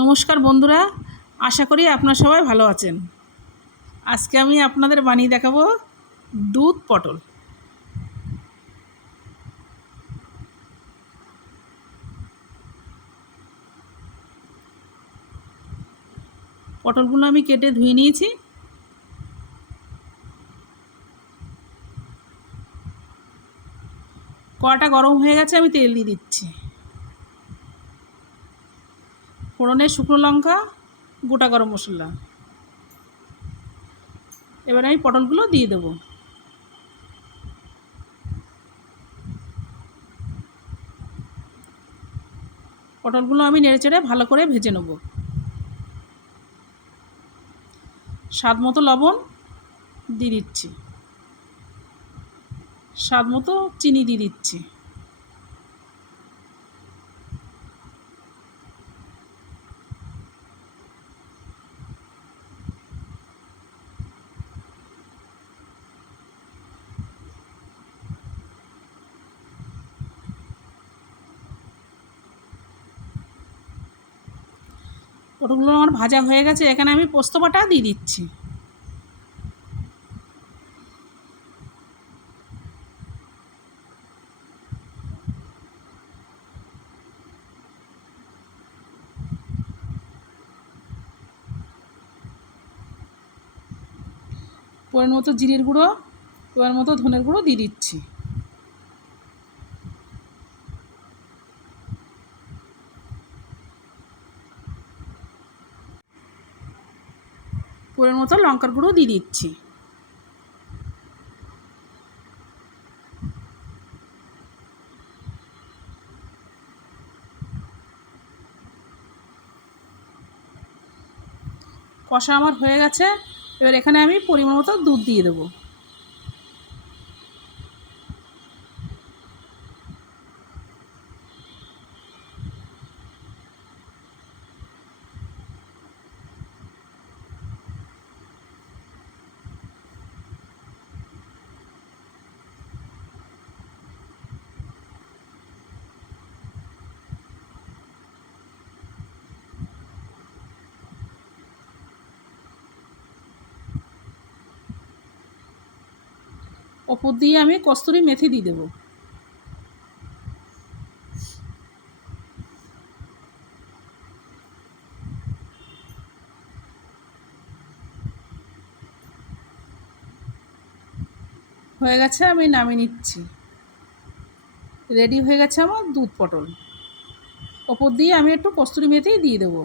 নমস্কার বন্ধুরা, আশা করি আপনারা সবাই ভালো আছেন। আজকে আমি আপনাদের বানিয়ে দেখাবো দুধ পটল। পটলগুলো আমি কেটে ধুয়ে নিয়েছি। কড়াটা গরম হয়ে গেছে, আমি তেল দিয়ে দিচ্ছি। ফোড়নে শুকনো লঙ্কা, গোটা গরম মশলা। এবার আমি পটলগুলো দিয়ে দেবো। পটলগুলো আমি নেড়েচেড়ে ভালো করে ভেজে নেব। স্বাদ মতো লবণ দিয়ে দিচ্ছি, স্বাদ মতো চিনি দিয়ে দিচ্ছি। পটলগুলো আমার ভাজা হয়ে গেছে, এখানে আমি পোস্ত বাটা দিয়ে দিচ্ছি। পরিমাণ মতো জিরের গুঁড়ো, পরিমাণ মতো ধনের গুঁড়ো দিয়ে দিচ্ছি। পরিমাণ মতো লঙ্কার গুঁড়ো দিয়ে দিচ্ছি। কষা আমার হয়ে গেছে, এবার এখানে আমি পরিমাণ মতো দুধ দিয়ে দেবো। ওপর দিয়ে আমি কস্তুরি মেথি দিয়ে দেবো। হয়ে গেছে, আমি নামিয়ে নিচ্ছি। রেডি হয়ে গেছে আমার দুধ পটল। ওপর দিয়ে আমি একটু কস্তুরি মেথি দিয়ে দেবো।